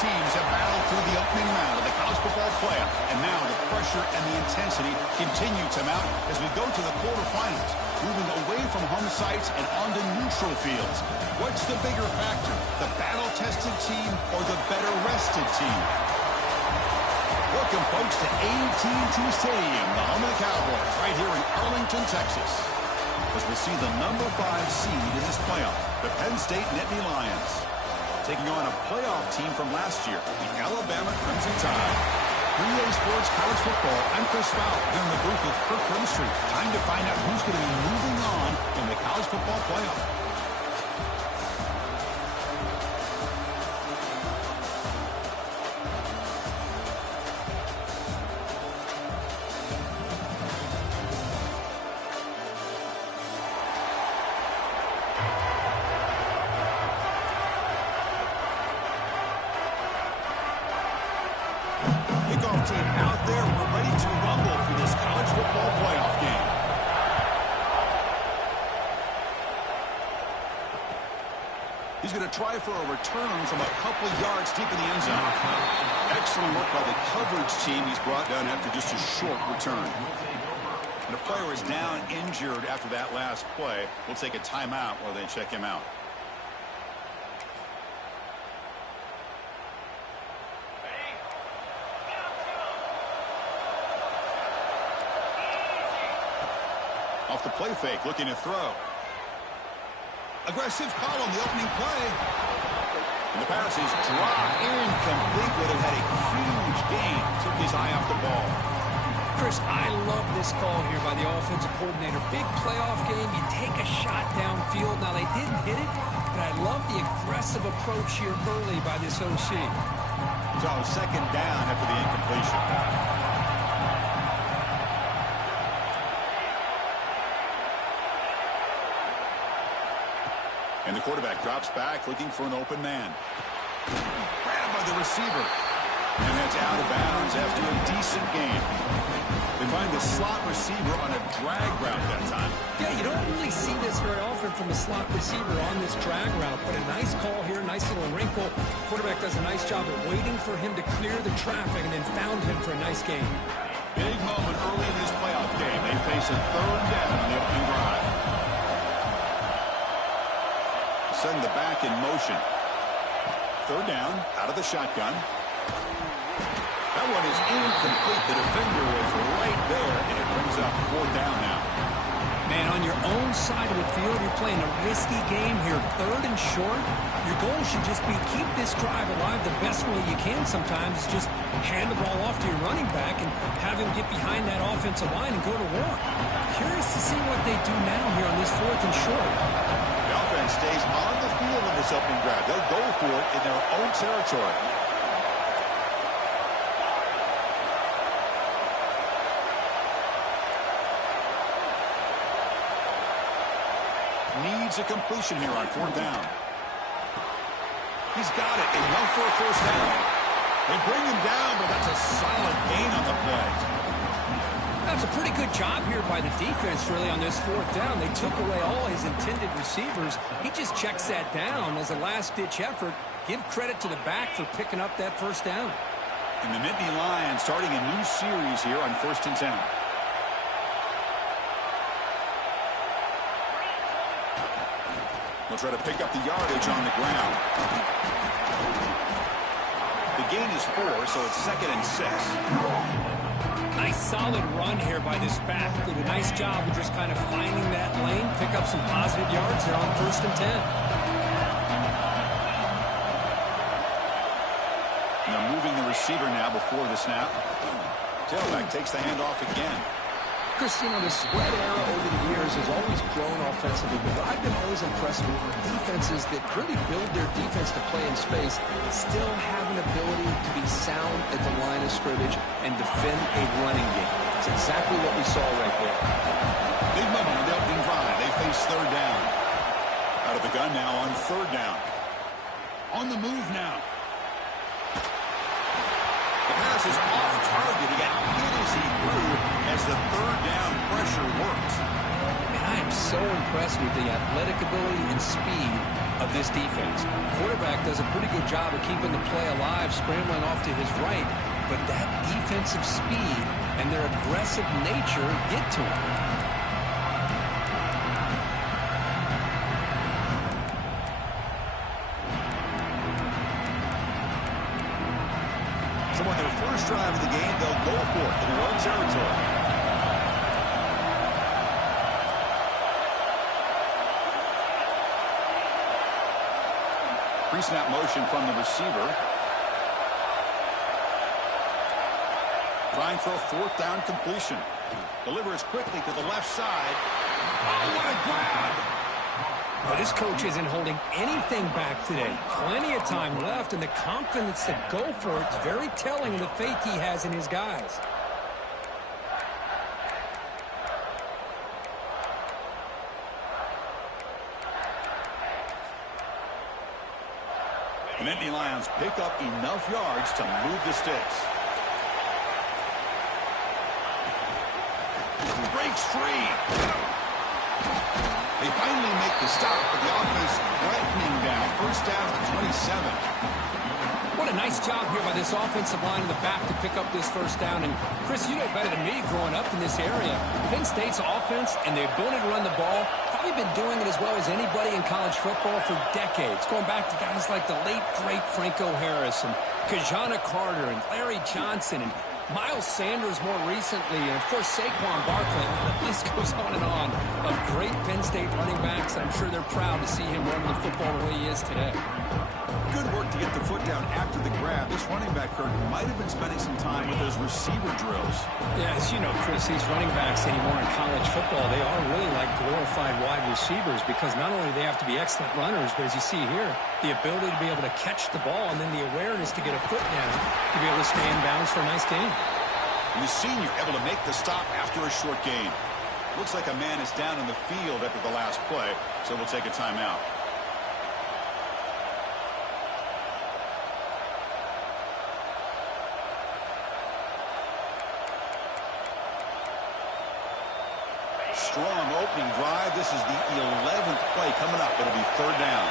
teams have battled through the opening round of the college football playoff, and now the pressure and the intensity continue to mount as we go to the quarterfinals, moving away from home sites and onto neutral fields. What's the bigger factor, the battle-tested team or the better-rested team? Welcome, folks, to AT&T Stadium, the home of the Cowboys, right here in Arlington, Texas, as we see the number 5 seed in this playoff, the Penn State Nittany Lions, taking on a playoff team from last year, the Alabama Crimson Tide. 3A Sports College Football, I'm Chris Fowler, here in the booth with Kirk Grimstreet. Time to find out who's going to be moving on in the college football playoff. Kickoff team out there. We're ready to rumble for this college football playoff game. He's going to try for a return from a couple yards deep in the end zone. Excellent work by the coverage team. He's brought down after just a short return. And a player is down injured after that last play. We'll take a timeout while they check him out. Off the play fake, looking to throw. Aggressive call on the opening play. And the pass is dropped, incomplete. Would have had a huge gain. Took his eye off the ball. Chris, I love this call here by the offensive coordinator. Big playoff game. You take a shot downfield. Now, they didn't hit it, but I love the aggressive approach here early by this OC. So, second down after the incompletion. And the quarterback drops back, looking for an open man. Grabbed by the receiver. And that's out of bounds after a decent gain. They find the slot receiver on a drag route that time. Yeah, you don't really see this very often from a slot receiver on this drag route, but a nice call here, nice little wrinkle. Quarterback does a nice job of waiting for him to clear the traffic and then found him for a nice gain. Big moment early in this playoff game. They face a third down on the opening drive. Send the back in motion. Third down, out of the shotgun. That one is incomplete. The defender was right there, and it brings up fourth down now. Man, on your own side of the field, you're playing a risky game here. Third and short. Your goal should just be keep this drive alive the best way you can sometimes. Just hand the ball off to your running back and have him get behind that offensive line and go to work. Curious to see what they do now here on this fourth and short. The offense stays on the field in this opening drive. They'll go for it in their own territory. Needs a completion here on fourth down. He's got it. Enough for a first down. They bring him down, but that's a solid gain on the play. That's a pretty good job here by the defense, really, on this fourth down. They took away all his intended receivers. He just checks that down as a last-ditch effort. Give credit to the back for picking up that first down. And the Nittany Lions starting a new series here on 1st and 10. They'll try to pick up the yardage on the ground. The gain is 4, so it's 2nd and 6. Nice solid run here by this back. Did a nice job of just kind of finding that lane, pick up some positive yards there on 1st and 10. Now moving the receiver now before the snap. Tailback takes the handoff again. Chris, you know, the spread era over the years has always grown offensively, but I've been always impressed with defenses that really build their defense to play in space, still have an ability to be sound at the line of scrimmage and defend a running game. It's exactly what we saw right there. Big moment on the opening drive. They face third down. Out of the gun now on third down. On the move now. The pass is off target. He got hit as he threw as the third down pressure works. And I am so impressed with the athletic ability and speed of this defense. Quarterback does a pretty good job of keeping the play alive, scrambling off to his right, but that defensive speed and their aggressive nature get to him. So on their first drive of the game, they'll go for it in their own territory. Pre-snap motion from the receiver. Trying for a fourth down completion. Delivers quickly to the left side. Oh, what a grab! Well, this coach isn't holding anything back today. Plenty of time left, and the confidence to go for it is very telling of the faith he has in his guys. The Nittany Lions pick up enough yards to move the sticks. Breaks free. They finally make the stop, but the offense threatening down. First down at the 27. What a nice job here by this offensive line in the back to pick up this first down. And, Chris, you know better than me growing up in this area. Penn State's offense and the ability to run the ball, probably been doing it as well as anybody in college football for decades, going back to guys like the late, great Franco Harris and Kajana Carter and Larry Johnson and Miles Sanders more recently, and, of course, Saquon Barkley. The list goes on and on of great Penn State running backs. I'm sure they're proud to see him running the football the way he is today. Good work to get the foot down after the grab. This running back, Kirk, might have been spending some time with those receiver drills. Yeah, as you know, Chris, these running backs anymore in college football, they are really like glorified wide receivers because not only do they have to be excellent runners, but as you see here, the ability to be able to catch the ball and then the awareness to get a foot down to be able to stay in bounds for a nice gain. The senior able to make the stop after a short gain. Looks like a man is down in the field after the last play, so we'll take a timeout. Strong opening drive. This is the 11th play coming up. It'll be third down.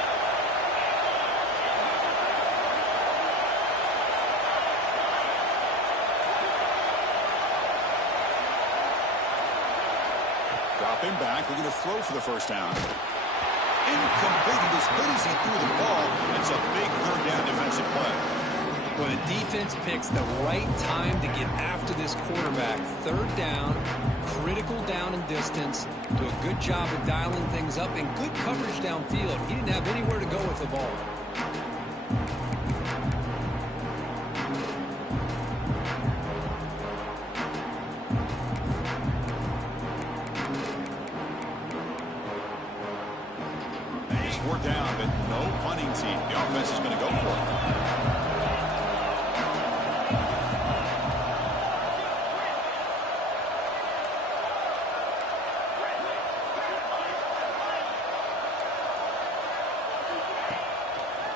Dropping back, looking to throw for the first down. Incomplete. He was hit as he threw the ball. It's a big third down defensive play. Well, the defense picks the right time to get after this quarterback. Third down, critical down and distance. Do a good job of dialing things up and good coverage downfield. He didn't have anywhere to go with the ball. Four down, but no punting team. The offense is going to go for it.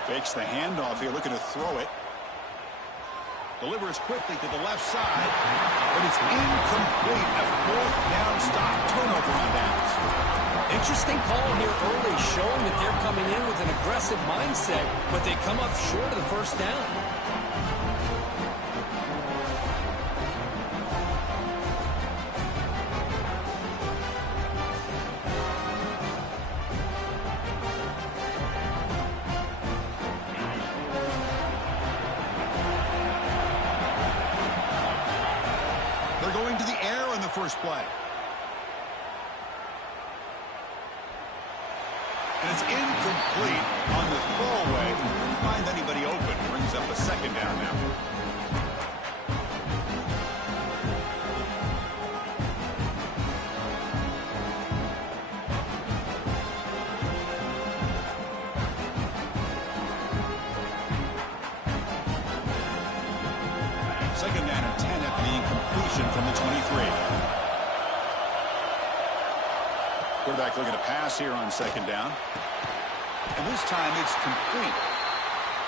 Fakes the handoff here, looking to throw it. Delivers quickly to the left side, but it's incomplete. A fourth down stop. Turnover on downs. Interesting call here early, showing that they're coming in with an aggressive mindset, but they come up short of the first down. They're going to the air on the first play. And it's incomplete on the throwaway. Couldn't find anybody open. Brings up a second down now. Second down and 10 after the incompletion from the 23. Quarterback looking to pass here on second down. And this time it's complete.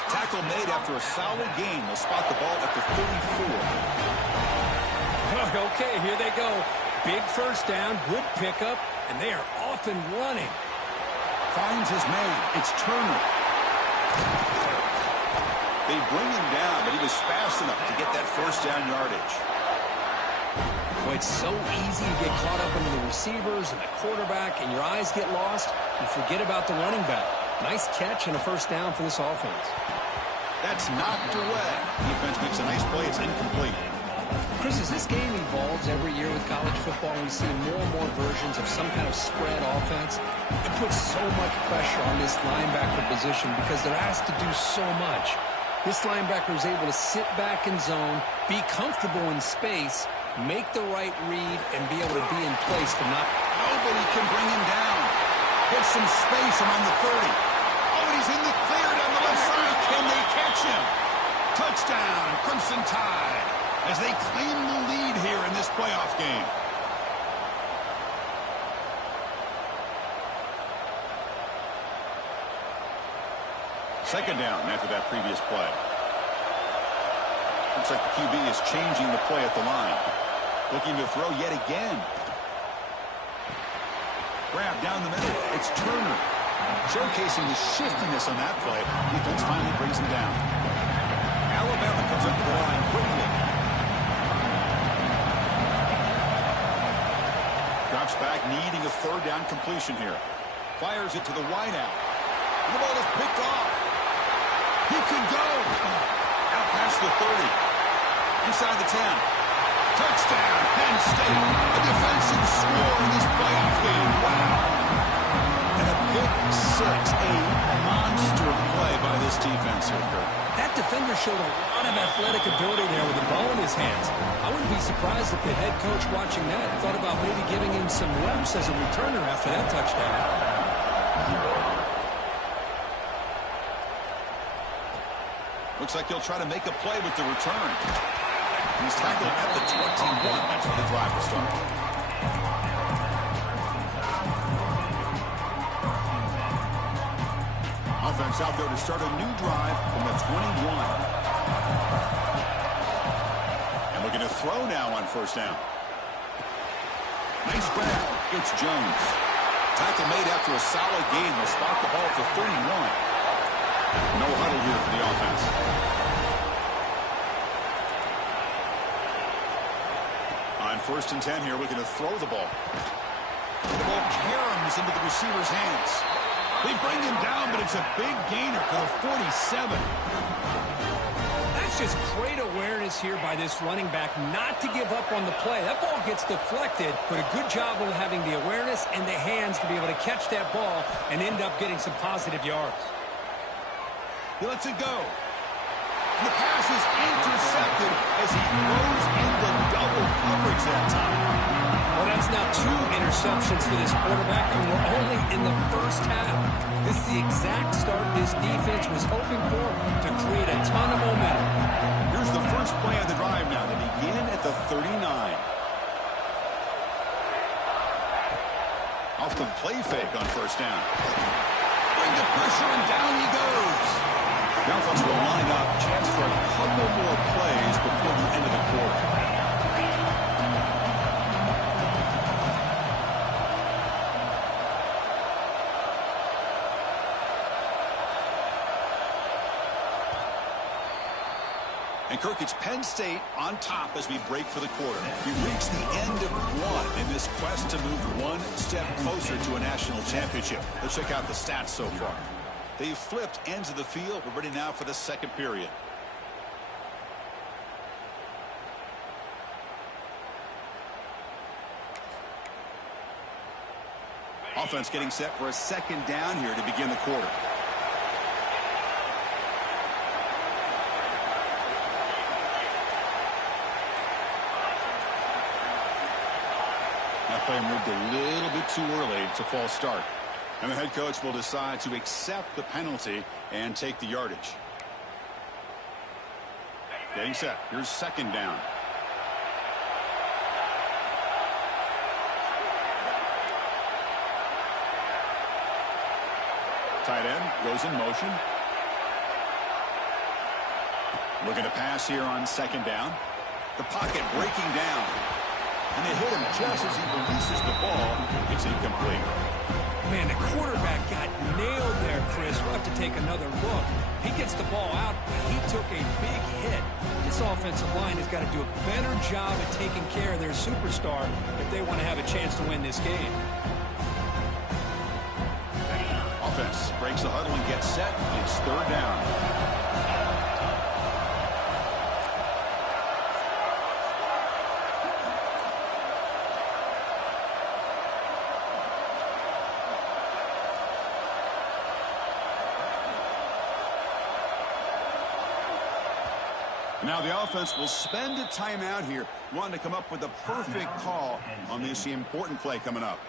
Tackle made after a solid gain. They'll spot the ball at the 34. Okay, here they go. Big first down, good pickup, and they are off and running. finds his man. It's Turner. They bring him down, but he was fast enough to get that first down yardage. Boy, it's so easy to get caught up into the receivers and the quarterback, and your eyes get lost. You forget about the running back. Nice catch and a first down for this offense. That's knocked away. Defense makes a nice play. It's incomplete. Chris, as this game evolves every year with college football, we see more and more versions of some kind of spread offense. It puts so much pressure on this linebacker position because they're asked to do so much. This linebacker is able to sit back in zone, be comfortable in space, make the right read, and be able to be in place to not... Nobody can bring him down. Get some space around the 30. Oh, he's in the clear down the left side. Can they catch him? Touchdown, Crimson Tide, as they claim the lead here in this playoff game. Second down after that previous play. Looks like the QB is changing the play at the line. Looking to throw yet again. Grab down the middle. It's Turner. Showcasing the shiftiness on that play. Defense finally brings him down. Alabama comes up the line quickly. Drops back, needing a third down completion here. Fires it to the wideout. The ball is picked off. He can go. Out past the 30. Inside the 10. Touchdown, Penn State. A defensive score in this playoff game. Wow. And a pick six. A monster play by this defense here, Kurt. That defender showed a lot of athletic ability there with the ball in his hands. I wouldn't be surprised if the head coach watching that thought about maybe giving him some reps as a returner after that touchdown. Looks like he'll try to make a play with the return. He's tackled at the 21. That's where the drive will start. Offense out there to start a new drive from the 21. And looking to throw now on first down. Nice grab. It's Jones. Tackle made after a solid gain. Will spot the ball at the 31. No huddle here for the offense. On first and 10 here, looking to throw the ball. The ball caroms into the receiver's hands. They bring him down, but it's a big gainer for the 47. That's just great awareness here by this running back not to give up on the play. That ball gets deflected, but a good job of having the awareness and the hands to be able to catch that ball and end up getting some positive yards. He lets it go. And the pass is intercepted as he throws into double coverage that time. Well, that's now 2 interceptions for this quarterback, and we're only in the first half. This is the exact start this defense was hoping for to create a ton of momentum. Here's the first play of the drive now to begin at the 39. Off the play fake on first down. Bring the pressure, and down he goes. The offense will line up. Chance for a couple more plays before the end of the quarter. And Kirk, it's Penn State on top as we break for the quarter. We reach the end of one in this quest to move one step closer to a national championship. Let's check out the stats so far. They've flipped ends of the field. We're ready now for the second period. Offense getting set for a second down here to begin the quarter. That play moved a little bit too early. It's a false start. And the head coach will decide to accept the penalty and take the yardage. Getting set. Here's second down. Tight end goes in motion. Looking to pass here on second down. The pocket breaking down. And they hit him just as he releases the ball. It's incomplete. Man, the quarterback got nailed there, Chris. We'll have to take another look. He gets the ball out, but he took a big hit. This offensive line has got to do a better job at taking care of their superstar if they want to have a chance to win this game. Offense breaks the huddle and gets set. It's third down. Now the offense will spend a timeout here, wanting to come up with the perfect call on this important play coming up.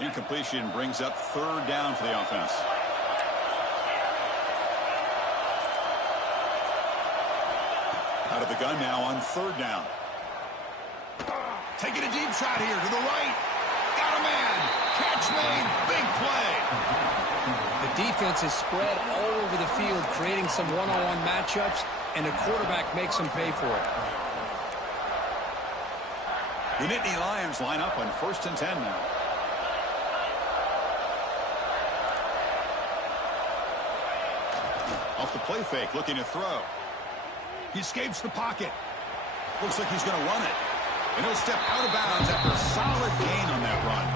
Incompletion brings up third down for the offense. Out of the gun now on third down. Taking a deep shot here to the right. Got a man. Catch made. Big play. The defense is spread all over the field, creating some one-on-one matchups, and the quarterback makes them pay for it. The Nittany Lions line up on 1st and 10 now. Off the play fake, looking to throw. He escapes the pocket. Looks like he's going to run it. And he'll step out of bounds after a solid gain on that run.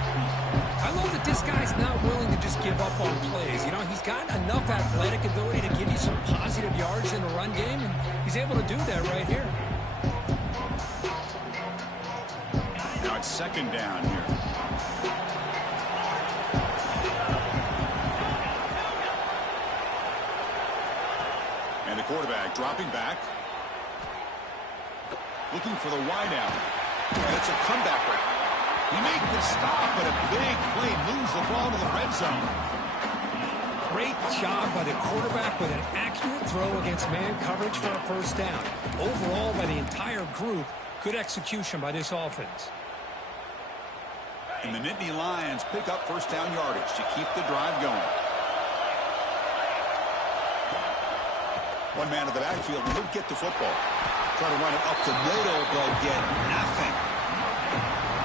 I love that this guy's not willing to just give up on plays. You know, he's got enough athletic ability to give you some positive yards in the run game, and he's able to do that right here. Now it's second down here. And the quarterback dropping back. Looking for the wide out. And it's a comeback route. He makes the stop, but a big play moves the ball to the red zone. Great job by the quarterback with an accurate throw against man coverage for a first down. Overall, by the entire group, good execution by this offense. And the Nittany Lions pick up first down yardage to keep the drive going. One man in the backfield, and he'll get the football. Try to run it up the middle, but get nothing.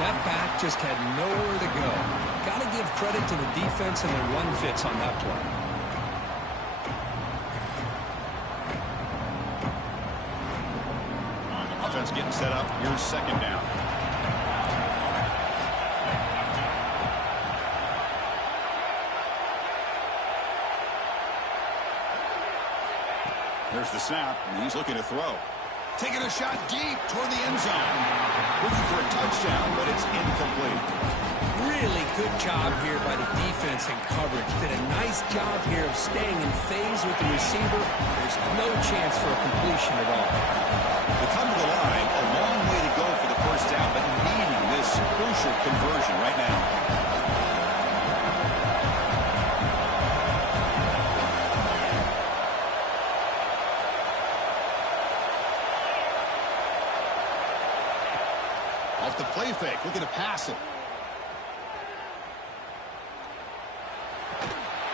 That back just had nowhere to go. Got to give credit to the defense and the run fits on that play. Offense getting set up. Here's second down. There's the snap, and he's looking to throw. Taking a shot deep toward the end zone. Looking for a touchdown, but it's incomplete. Really good job here by the defense and coverage. Did a nice job here of staying in phase with the receiver. There's no chance for a completion at all. They come to the line, a long way to go for the first down, but needing this crucial conversion right now. Off the play fake, looking to pass it.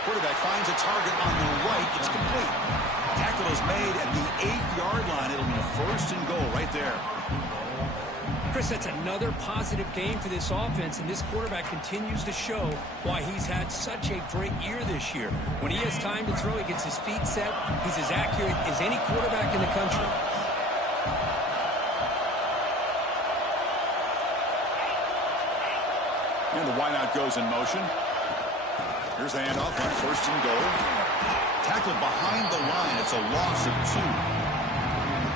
Quarterback finds a target on the right. It's complete. Tackle is made at the 8-yard line. It'll be first and goal right there. Chris, that's another positive game for this offense, and this quarterback continues to show why he's had such a great year this year. When he has time to throw, he gets his feet set. He's as accurate as any quarterback in the country. And the wideout goes in motion. Here's the handoff on first and goal. Tackled behind the line. It's a loss of 2.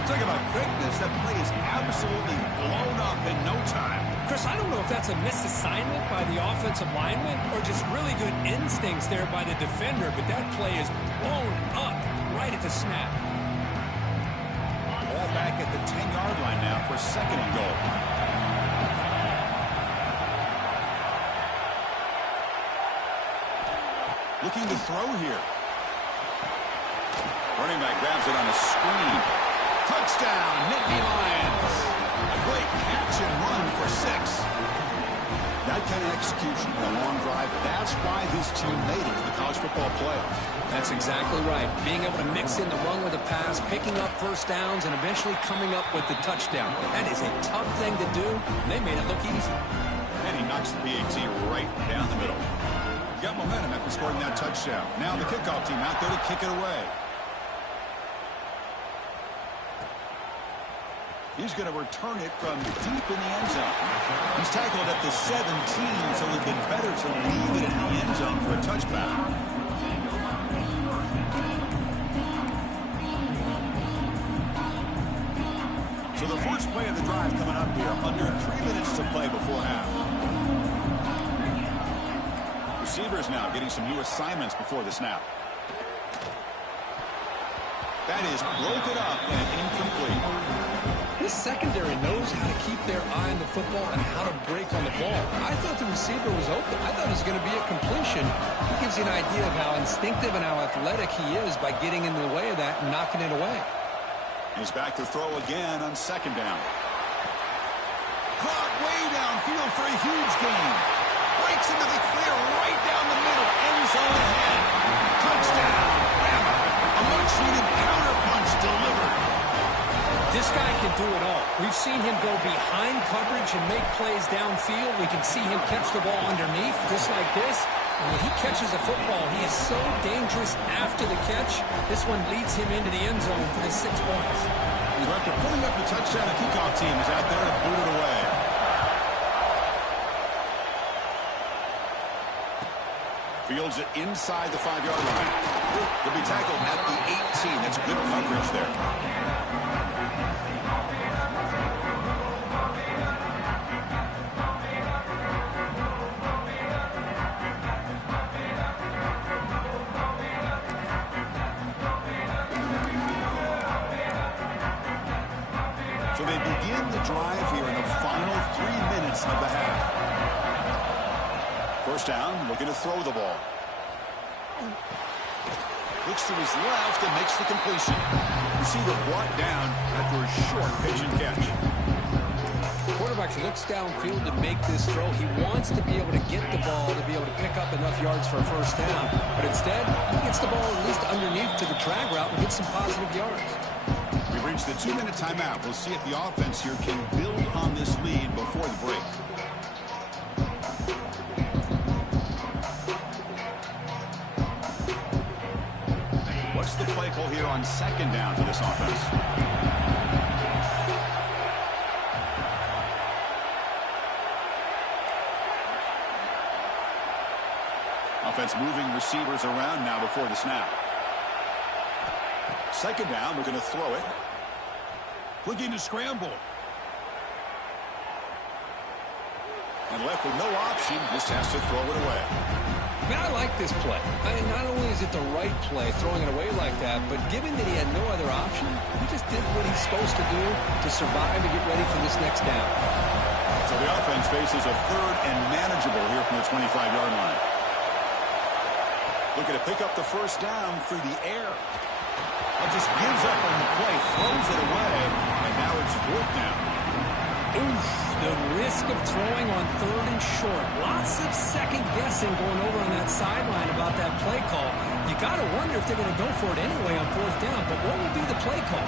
Talk about quickness. That play is absolutely blown up in no time. Chris, I don't know if that's a misassignment by the offensive lineman or just really good instincts there by the defender, but that play is blown up right at the snap. Ball back at the 10-yard line now for second and goal. Looking to throw here. Running back grabs it on a screen. Touchdown, Nittany Lions. A great catch and run for 6. That kind of execution in a long drive, that's why this team made it to the college football playoff. That's exactly right. Being able to mix in the run with the pass, picking up first downs, and eventually coming up with the touchdown. That is a tough thing to do, and they made it look easy. And he knocks the PAT right down the middle. Got momentum after scoring that touchdown. Now the kickoff team out there to kick it away. He's going to return it from deep in the end zone. He's tackled at the 17, so it would have been better to leave it in the end zone for a touchback. So the first play of the drive coming up here, under 3 minutes to play before half. Receivers now getting some new assignments before the snap. That is broken up and incomplete. This secondary knows how to keep their eye on the football and how to break on the ball. I thought the receiver was open. I thought it was going to be a completion. It gives you an idea of how instinctive and how athletic he is by getting into the way of that and knocking it away. He's back to throw again on second down. Caught way downfield for a huge gain. Breaks into the clear right down the middle. End zone ahead. Touchdown. Bama. A much-needed counter punch delivered. This guy can do it all. We've seen him go behind coverage and make plays downfield. We can see him catch the ball underneath, just like this. And when he catches a football, he is so dangerous after the catch. This one leads him into the end zone for the 6 points. So after pulling up the touchdown, the kickoff team is out there to boot it away. Fields it inside the 5-yard line. He'll be tackled at the 18. That's good coverage there. So they begin the drive here in the final 3 minutes of the half. First down, looking to throw the ball. Looks to his left and makes the completion. Receiver brought down after a short pitch and catch. The quarterback looks downfield to make this throw. He wants to be able to get the ball to be able to pick up enough yards for a first down. But instead, he gets the ball at least underneath to the drag route and gets some positive yards. We've reached the 2-minute timeout. We'll see if the offense here can build on this lead before the break. What's the play call here on second down for this offense? Offense moving receivers around now before the snap. Second down, we're going to throw it. Looking to scramble. And left with no option, just has to throw it away. Man, I like this play. I mean, not only is it the right play, throwing it away like that, but given that he had no other option, he just did what he's supposed to do to survive and get ready for this next down. So the offense faces a third and manageable here from the 25-yard line. Looking to pick up the first down through the air. Just gives up on the play, throws it away, and now it's fourth down. Oof, the risk of throwing on third and short. Lots of second guessing going over on that sideline about that play call. You got to wonder if they're going to go for it anyway on fourth down, but what will be the play call?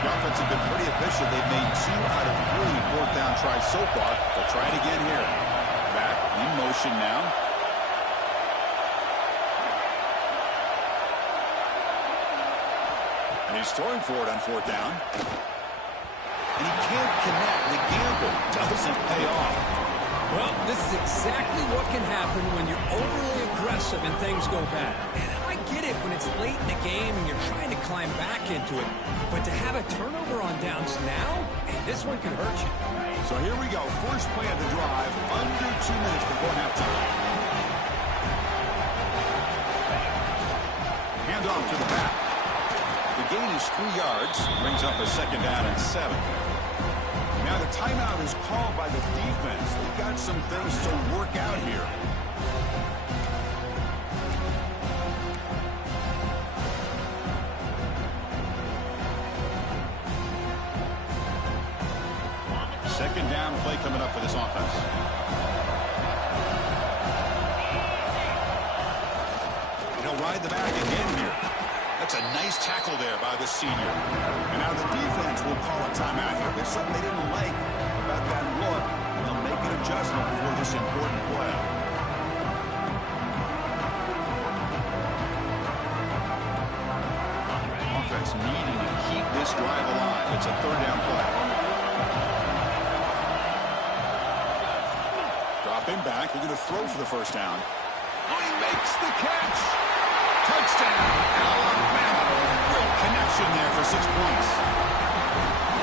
The offense have been pretty efficient. They've made 2 out of 3 fourth down tries so far. They'll try it again here. Back in motion now. And he's throwing for it on fourth down. And he can't connect. The gamble doesn't pay off. Well, this is exactly what can happen when you're overly aggressive and things go bad. And I get it when it's late in the game and you're trying to climb back into it. But to have a turnover on downs now, and this one can hurt you. So here we go. First play of the drive, under 2 minutes before halftime. Hand off to the back. The gain is 3 yards, brings up a second down and 7. Now the timeout is called by the defense. They've got some things to work out here. Second down play coming up for this offense. He'll ride the back again here. That's a nice tackle there by the senior. And now the defense will call a timeout here. There's something they didn't like about that look, and they'll make an adjustment for this important play. Offense needing to keep this drive alive. It's a third down play. Dropping back. We're going to throw for the first down. Oh, he makes the catch. Touchdown, Alabama. Great connection there for 6 points.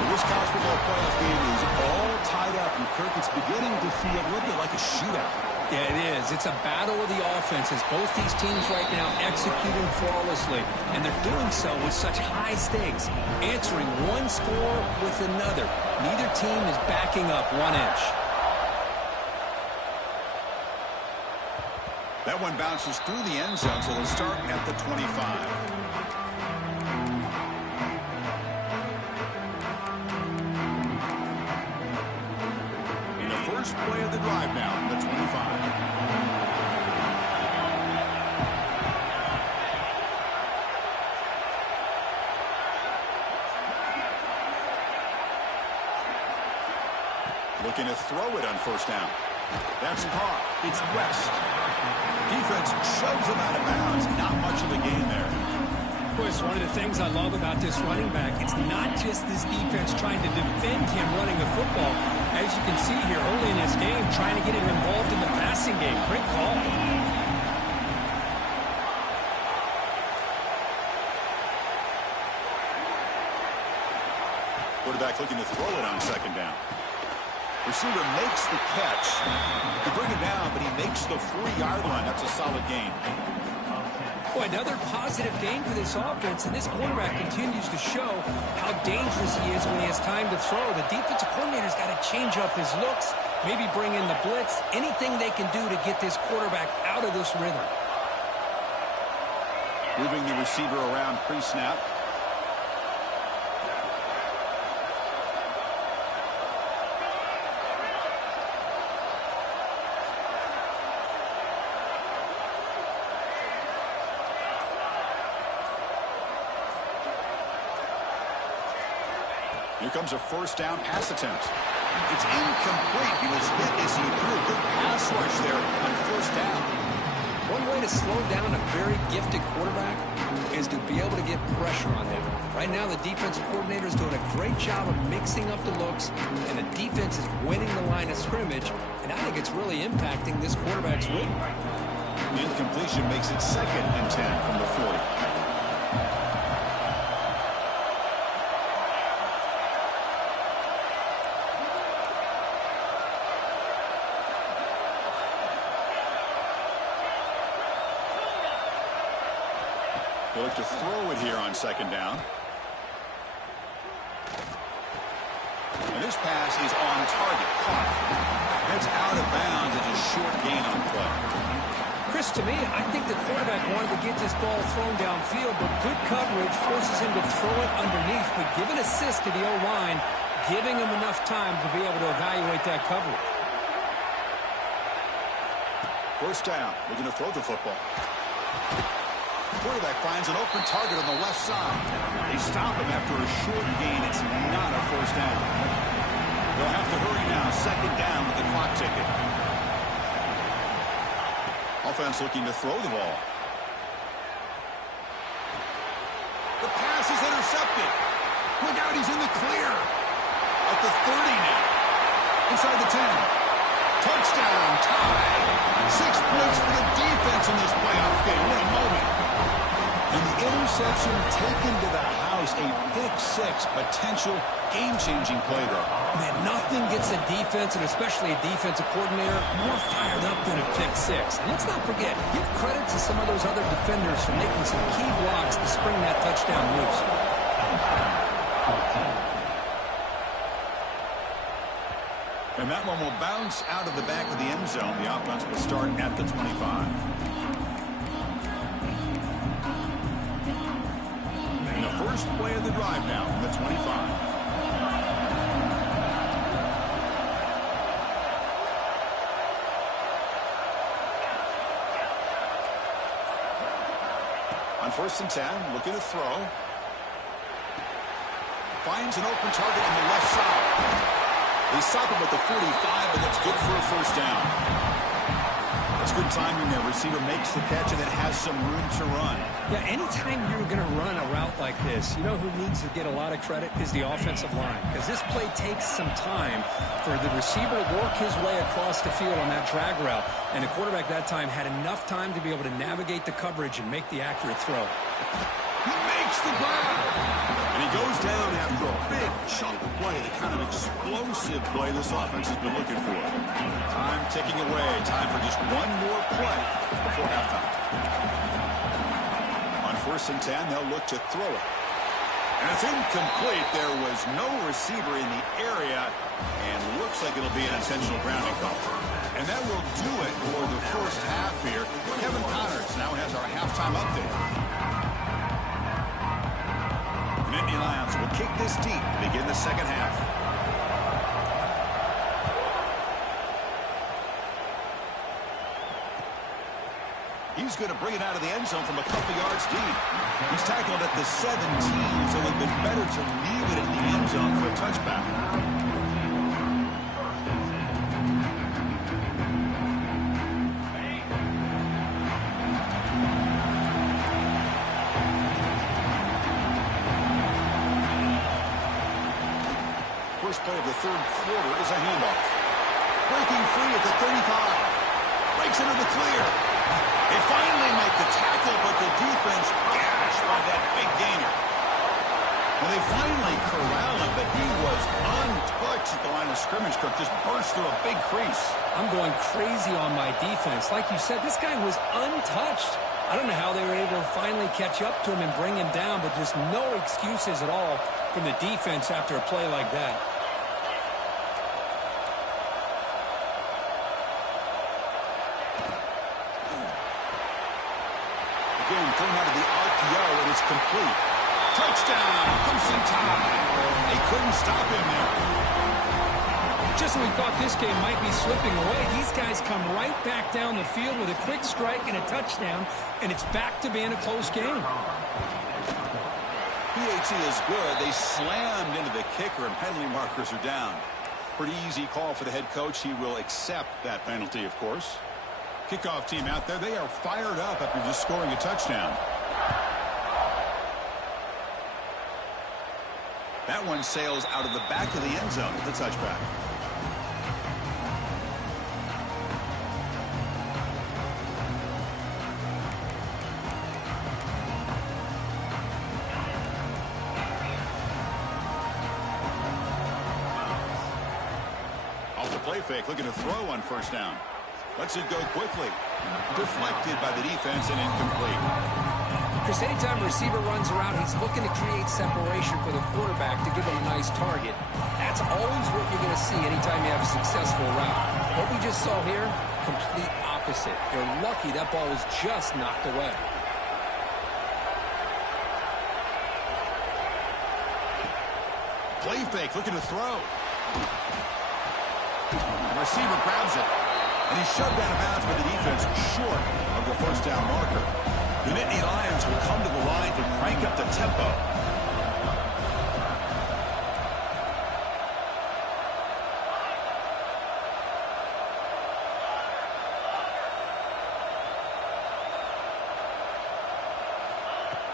This college football playoff game is all tied up, and Kirk, it's beginning to feel a little bit like a shootout. Yeah, it is. It's a battle of the offenses. Both these teams right now executing flawlessly, and they're doing so with such high stakes, answering one score with another. Neither team is backing up 1 inch. That one bounces through the end zone, so they'll start at the 25. In the first play of the drive now, the 25. Looking to throw it on first down. That's caught. It's West. Defense shoves him out of bounds. Not much of a gain there. Of course, one of the things I love about this running back, it's not just this defense trying to defend him running the football. As you can see here early in this game, trying to get him involved in the passing game. Great call. Quarterback looking to throw it on second down. Receiver makes the catch. To bring it down, but he makes the 4-yard line. That's a solid gain. Boy, another positive game for this offense, and this quarterback continues to show how dangerous he is when he has time to throw. The defensive coordinator's got to change up his looks, maybe bring in the blitz, anything they can do to get this quarterback out of this rhythm. Moving the receiver around pre-snap. Here comes a first down pass attempt. It's incomplete. He was hit as he threw. Good pass rush there on first down. One way to slow down a very gifted quarterback is to be able to get pressure on him. Right now, the defensive coordinator is doing a great job of mixing up the looks, and the defense is winning the line of scrimmage, and I think it's really impacting this quarterback's rhythm. The incompletion makes it 2nd and 10 from the 40. They look to throw it here on second down. And this pass is on target. Caught. That's out of bounds. It's a short gain on play. Chris, to me, I think the quarterback wanted to get this ball thrown downfield, but good coverage forces him to throw it underneath. But give an assist to the O-line, giving him enough time to be able to evaluate that coverage. First down. Looking to throw the football. Quarterback finds an open target on the left side. They stop him after a short gain. It's not a first down. They'll have to hurry now. Second down with the clock ticking. Offense looking to throw the ball. The pass is intercepted. Look out, he's in the clear. At the 30 now. Inside the 10. Touchdown, tie. 6 points for the defense in this playoff game. What a moment. And the interception taken to the house. A pick 6, potential game-changing play there. Man, nothing gets a defense, and especially a defensive coordinator, more fired up than a pick 6. And let's not forget, give credit to some of those other defenders for making some key blocks to spring that touchdown loose. And that one will bounce out of the back of the end zone. The offense will start at the 25. And the first play of the drive now from the 25. first and 10, looking to throw. Finds an open target on the left side. They stop him at the 45, but that's good for a first down. That's good timing there. Receiver makes the catch and it has some room to run. Yeah, anytime you're going to run a route like this, you know who needs to get a lot of credit is the offensive line. Because this play takes some time for the receiver to work his way across the field on that drag route. And the quarterback that time had enough time to be able to navigate the coverage and make the accurate throw. He makes the grab. And he goes down after a big chunk play, the kind of explosive play this offense has been looking for. Time ticking away. Time for just one more play before halftime. On first and 10, they'll look to throw it. And it's incomplete. There was no receiver in the area, and looks like it'll be an intentional grounding call. And that will do it for the first half here. Kevin Connors now has our halftime update. The Nittany Lions will kick this deep to begin the second half. He's going to bring it out of the end zone from a couple yards deep. He's tackled at the 17, so it would have been better to leave it in the end zone for a touchback. First play of the third quarter is a handoff. Breaking free at the 35. Breaks into the clear. They finally make the tackle, but the defense gashed by that big gainer. Well, they finally corral him, but he was untouched at the line of scrimmage. Cook just burst through a big crease. I'm going crazy on my defense. Like you said, this guy was untouched. I don't know how they were able to finally catch up to him and bring him down, but just no excuses at all from the defense after a play like that. Again, thrown out of the RPO, and it's complete. Touchdown, Crimson Tide. They couldn't stop him there. Just when we thought this game might be slipping away, these guys come right back down the field with a quick strike and a touchdown, and it's back to being a close game. PAT is good. They slammed into the kicker, and penalty markers are down. Pretty easy call for the head coach. He will accept that penalty, of course. Kickoff team out there. They are fired up after just scoring a touchdown. That one sails out of the back of the end zone with the touchback. Off the play fake, looking to throw on first down. Lets it go quickly. Deflected by the defense and incomplete. Chris, anytime a receiver runs around, he's looking to create separation for the quarterback to give him a nice target. That's always what you're going to see anytime you have a successful route. What we just saw here, complete opposite. They're lucky that ball was just knocked away. Play fake, looking to throw. The receiver grabs it. And he's shoved out of bounds by the defense short of the first down marker. The Nittany Lions will come to the line to crank up the tempo.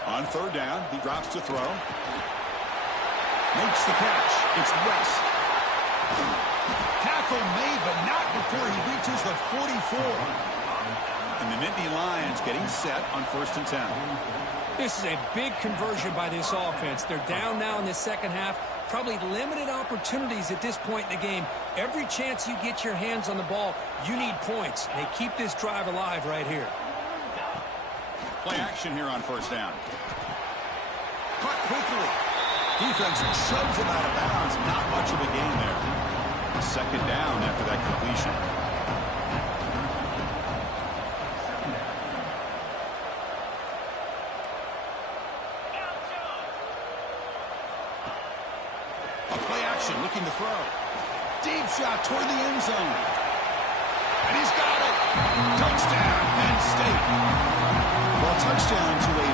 On third down, he drops to throw. Makes the catch. It's West. Tackle made, but not before he reaches the 44. And the Nittany Lions getting set on first and 10. This is a big conversion by this offense. They're down now in the second half. Probably limited opportunities at this point in the game. Every chance you get your hands on the ball, you need points. They keep this drive alive right here. Play action here on first down. Cut quickly. Defense shoves him out of bounds. Not much of a gain there. Second down after that completion. A play action, looking to throw. Deep shot toward the end zone. And he's got it. Touchdown, Penn State. Well, touchdown to a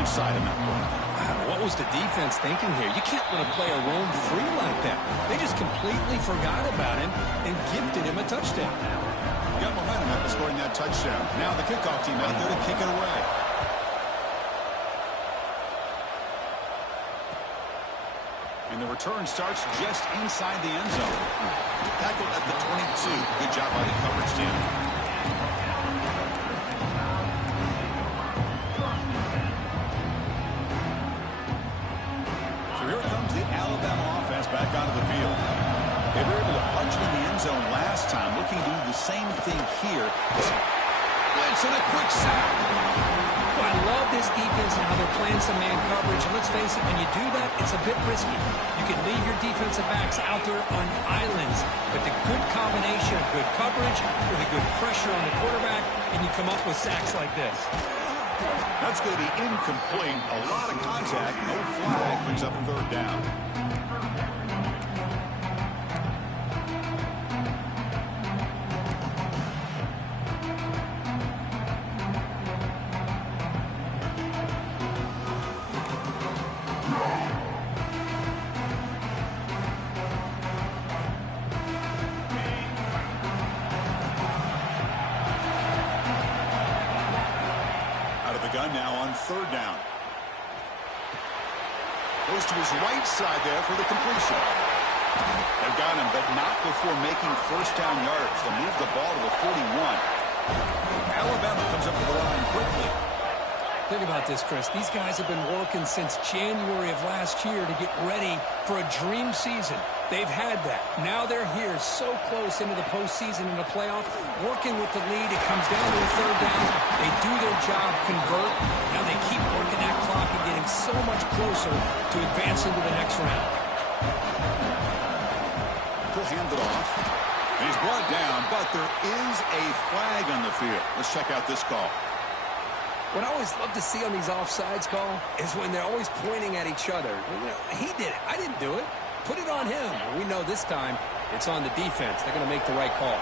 defensive side of that play. Wow, what was the defense thinking here? You can't let a player roam free like that. They just completely forgot about him and gifted him a touchdown. Got momentum after scoring that touchdown. Now the kickoff team out there to kick it away. And the return starts just inside the end zone. Tackled at the 22. Good job by the coverage team. So here comes the Alabama offense back onto the field. They were able to punch it in the end zone last time. Looking to do the same thing here. Blitz and a quick sack. Well, I love this defense and how they're playing some man coverage. And let's face it, when you do that, it's a bit risky. You can leave your defensive backs out there on islands. But the good combination of good coverage with a good pressure on the quarterback, and you come up with sacks like this. That's going to be incomplete. A lot of contact. No flag. Brings up third down. Gun now on third down. Goes to his right side there for the completion. They've got him, but not before making first down yards to move the ball to the 41. Alabama comes up to the line quickly. Think about this, Chris. These guys have been working since January of last year to get ready for a dream season. They've had that. Now they're here so close into the postseason and the playoff, working with the lead. It comes down to a third down. They do their job, convert. Now they keep working that clock and getting so much closer to advancing to the next round. He'll hand it off. And he's brought down, but there is a flag on the field. Let's check out this call. What I always love to see on these offsides call is when they're always pointing at each other. You know, he did it. I didn't do it. Put it on him. We know this time it's on the defense. They're going to make the right call.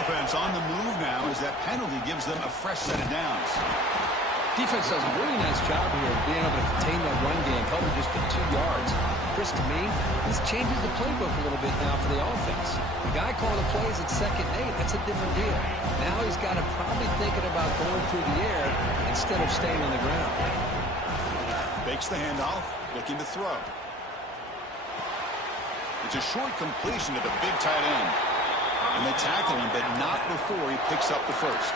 Offense on the move now as that penalty gives them a fresh set of downs. Defense does a really nice job here of being able to contain that run game, held it just to 2 yards. Chris, to me, this changes the playbook a little bit now for the offense. The guy calling the plays at 2nd and 8, that's a different deal. Now he's got to probably thinking about going through the air instead of staying on the ground. Fakes the handoff, looking to throw. It's a short completion to the big tight end. And they tackle him, but not before he picks up the first.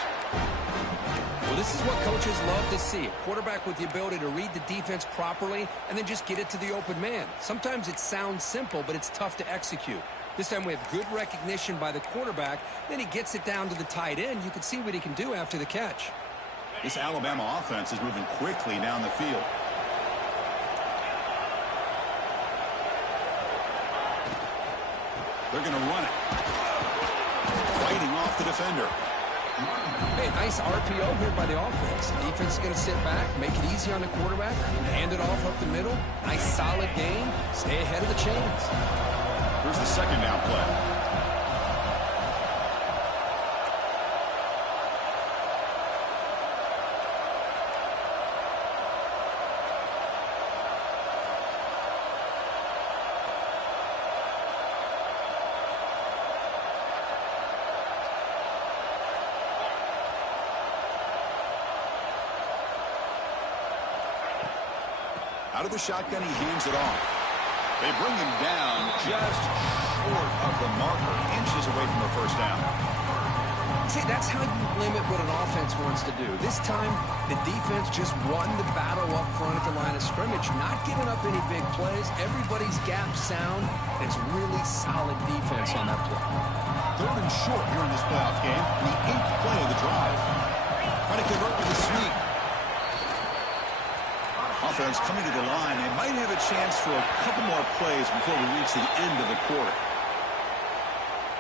Well, this is what coaches love to see. A quarterback with the ability to read the defense properly and then just get it to the open man. Sometimes it sounds simple, but it's tough to execute. This time we have good recognition by the quarterback. Then he gets it down to the tight end. You can see what he can do after the catch. This Alabama offense is moving quickly down the field. They're going to run it. Fighting off the defender. Hey, nice RPO here by the offense. Defense is going to sit back, make it easy on the quarterback, hand it off up the middle. Nice solid game. Stay ahead of the chains. Here's the second down play. Out of the shotgun, he hands it off. They bring him down just short of the marker, inches away from the first down. See, that's how you limit what an offense wants to do. This time, the defense just won the battle up front at the line of scrimmage, not giving up any big plays. Everybody's gap sound. It's really solid defense on that play. Third and short here in this playoff game, the 8th play of the drive. Trying to convert with a sweep. Offense coming to the line. They might have a chance for a couple more plays before we reach the end of the quarter.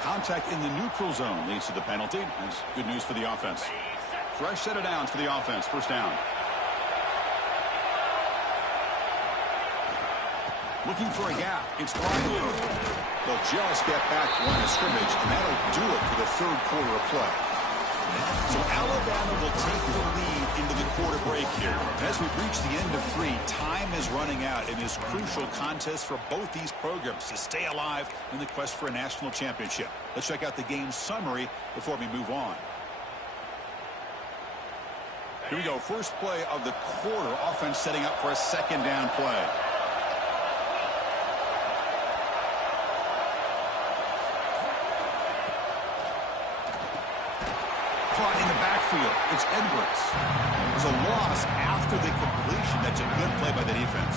Contact in the neutral zone leads to the penalty. That's good news for the offense. Fresh set of downs for the offense. First down. Looking for a gap. It's Bryant. They'll just get back to line of scrimmage, and that'll do it for the third quarter of play. So Alabama will take the lead into the quarter break here. As we reach the end of 3, time is running out in this crucial contest for both these programs to stay alive in the quest for a national championship. Let's check out the game summary before we move on. Here we go. First play of the quarter. Offense setting up for a second down play. Caught in the backfield. It's Edwards. There's a loss after the completion. That's a good play by the defense.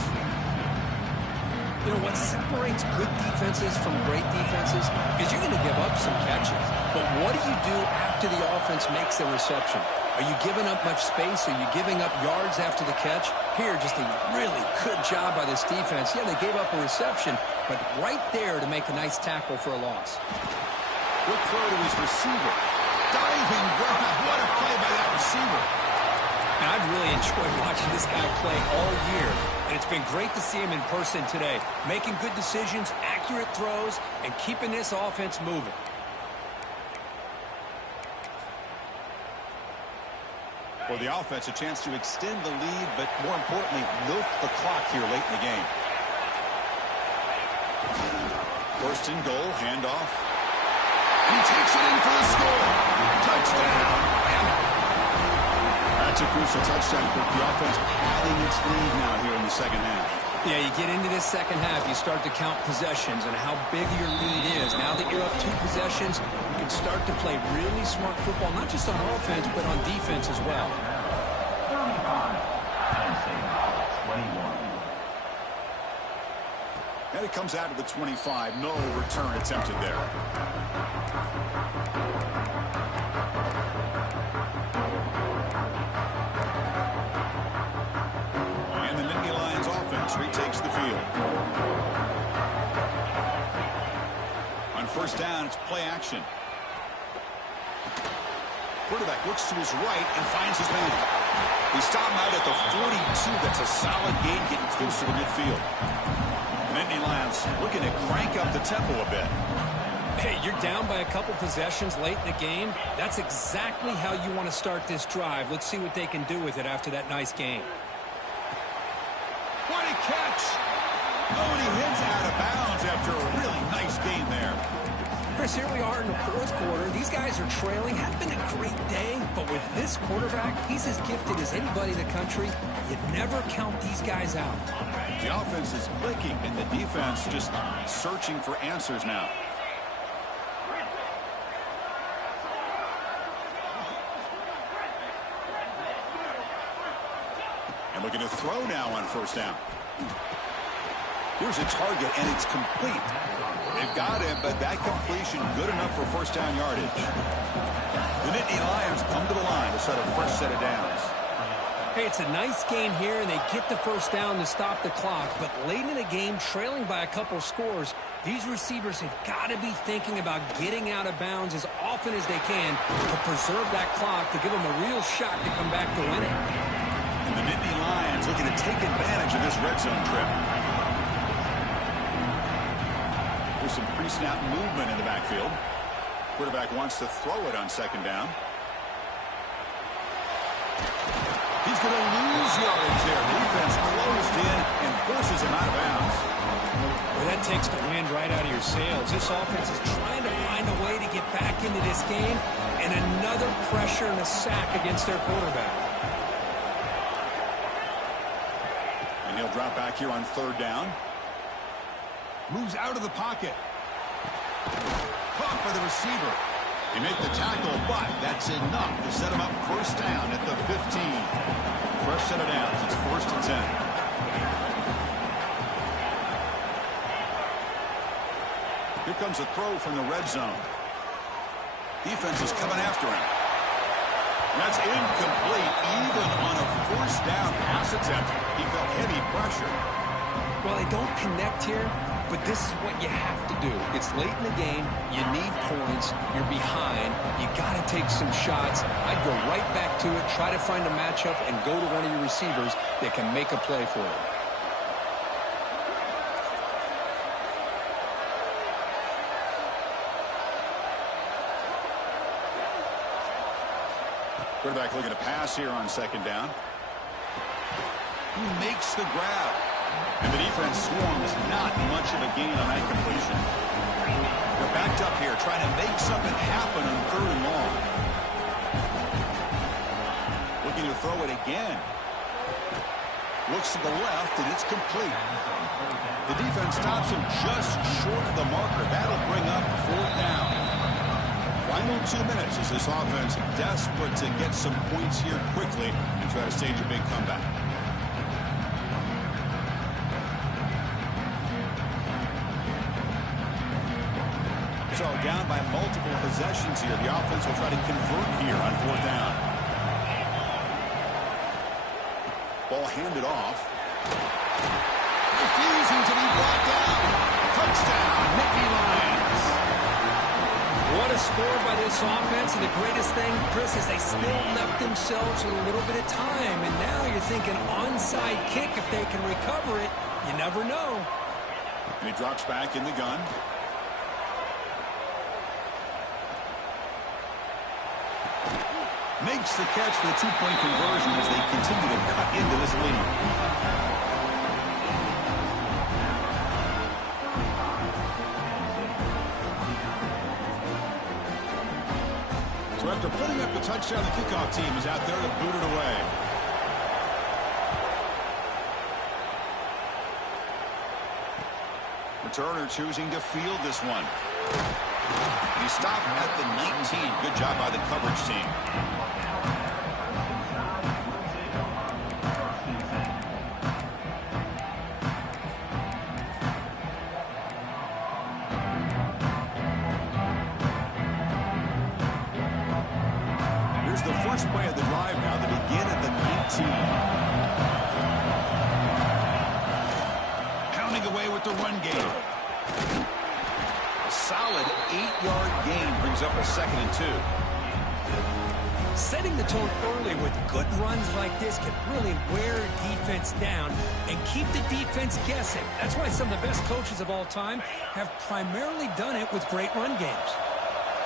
You know, what separates good defenses from great defenses is you're going to give up some catches. But what do you do after the offense makes the reception? Are you giving up much space? Are you giving up yards after the catch? Here, just a really good job by this defense. Yeah, they gave up a reception, but right there to make a nice tackle for a loss. Quick throw to his receiver. Diving grab. What a play by that receiver. Now, I've really enjoyed watching this guy play all year, and it's been great to see him in person today, making good decisions, accurate throws, and keeping this offense moving. For the offense, a chance to extend the lead, but more importantly, milk the clock here late in the game. First and goal, handoff. He takes it in for the score. Touchdown. That's a crucial touchdown for the offense, padding its lead now here in the second half. Yeah, you get into this second half, you start to count possessions and how big your lead is. Now that you're up 2 possessions, you can start to play really smart football, not just on offense, but on defense as well. 21. And it comes out of the 25. No return attempted there. And the Nittany Lions offense retakes the field. On first down, it's play action. Quarterback looks to his right and finds his man. He stopped him out at the 42. That's a solid gain, getting closer to midfield. Nittany Lions looking to crank up the tempo a bit. Hey, you're down by a couple possessions late in the game. That's exactly how you want to start this drive. Let's see what they can do with it after that nice game. What a catch! Oh, and he hits out of bounds after a really nice game there. Chris, here we are in the 4th quarter. These guys are trailing. Hadn't been a great day, but with this quarterback, he's as gifted as anybody in the country. You never count these guys out. The offense is clicking, and the defense just searching for answers now. And looking to throw now on first down. Here's a target, and it's complete. They've got him, but that completion good enough for first down yardage. The Nittany Lions come to the line to set a first set of downs. Hey, it's a nice game here, and they get the first down to stop the clock. But late in the game, trailing by a couple scores, these receivers have got to be thinking about getting out of bounds as often as they can to preserve that clock, to give them a real shot to come back to win it. And the Nittany Lions looking to take advantage of this red zone trip. There's some pre-snap movement in the backfield. Quarterback wants to throw it on second down. He's going to lose yardage there. Defense closed in and forces him out of bounds. Well, that takes the wind right out of your sails. This offense is trying to find a way to get back into this game, and another pressure and a sack against their quarterback. And he'll drop back here on third down. Moves out of the pocket. Caught by the receiver. They make the tackle, but that's enough to set him up first down at the 15. Fresh set of downs. It's 1st and 10. Here comes a throw from the red zone. Defense is coming after him. That's incomplete. Even on a first down pass attempt, he felt heavy pressure. Well, they don't connect here, but this is what you have to do. It's late in the game. You need points. You're behind. You got to take some shots. I'd go right back to it, try to find a matchup, and go to one of your receivers that can make a play for you. Quarterback looking to pass here on second down. Who makes the grab? And the defense swarms not much of a gain on that completion. They're backed up here trying to make something happen on third and long. Looking to throw it again. Looks to the left, and it's complete. The defense stops him just short of the marker. That'll bring up fourth down. Final 2 minutes as this offense desperate to get some points here quickly and try to stage a big comeback. So down by multiple possessions here. The offense will try to convert here on fourth down. Ball handed off. Refusing to be brought down. Touchdown, Nittany Lions. What a score by this offense, and the greatest thing, Chris, is they still left themselves with a little bit of time, and now you're thinking onside kick if they can recover it. You never know. And he drops back in the gun. Makes the catch for the two-point conversion as they continue to cut into this lead. So after putting up the touchdown, the kickoff team is out there to boot it away. Returner choosing to field this one. He stopped at the 19. Good job by the coverage team. Here's the first play of the drive now. They begin at the 19. Pounding away with the run game. Solid 8-yard gain brings up a 2nd and 2. Setting the tone early with good runs like this can really wear defense down and keep the defense guessing. That's why some of the best coaches of all time have primarily done it with great run games.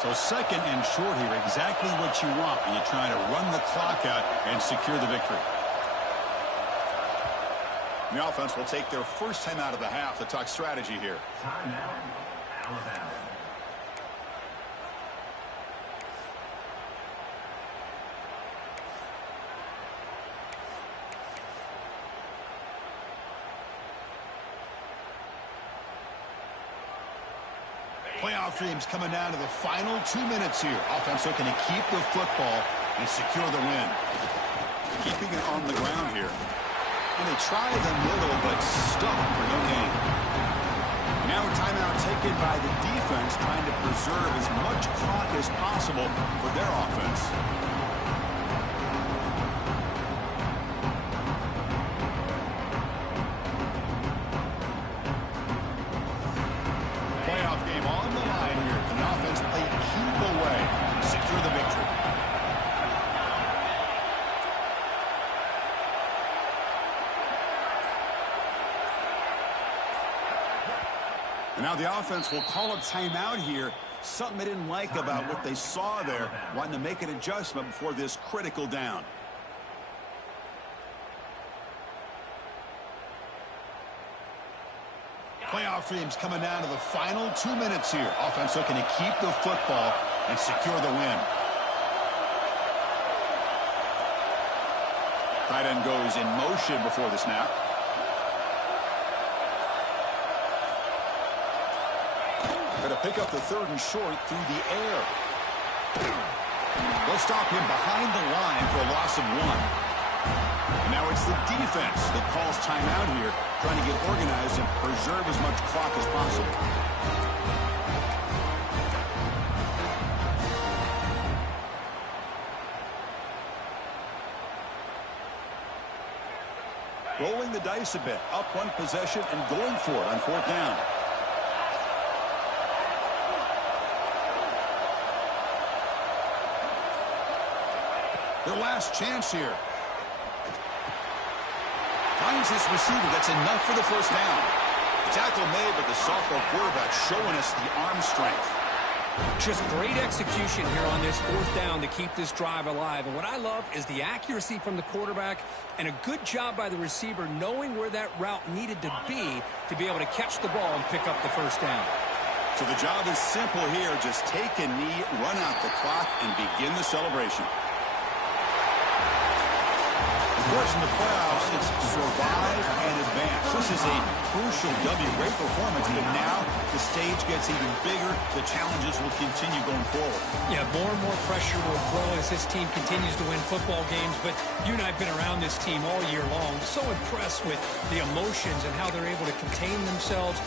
So 2nd and short here, exactly what you want when you're trying to run the clock out and secure the victory. The offense will take their first time out of the half to talk strategy here. Timeout, Alabama. Playoff dreams coming down to the final 2 minutes here. Offense looking to keep the football and secure the win. Keeping it on the ground here. And they try the middle, but stuck for no gain. Now a timeout taken by the defense, trying to preserve as much clock as possible for their offense. Playoff game on the line here. The offense played keep away to secure the victory. And now the offense will call a timeout here. Something they didn't like about what they saw there. Wanting to make an adjustment before this critical down. Playoff dreams coming down to the final 2 minutes here. Offense looking to keep the football and secure the win. Tight end goes in motion before the snap. Going to pick up the 3rd and short through the air. They'll stop him behind the line for a loss of 1. Now it's the defense that calls timeout here, trying to get organized and preserve as much clock as possible. Rolling the dice a bit, up one possession and going for it on 4th down. Their last chance here. Finds his receiver. That's enough for the first down. Tackle made, but the sophomore quarterback showing us the arm strength. Just great execution here on this fourth down to keep this drive alive. And what I love is the accuracy from the quarterback and a good job by the receiver knowing where that route needed to be able to catch the ball and pick up the first down. So the job is simple here. Just take a knee, run out the clock, and begin the celebration. Of course, in the playoffs, it's survive and advance. This is a crucial W. Great performance, but now the stage gets even bigger. The challenges will continue going forward. Yeah, more and more pressure will grow as this team continues to win football games, but you and I have been around this team all year long. So impressed with the emotions and how they're able to contain themselves,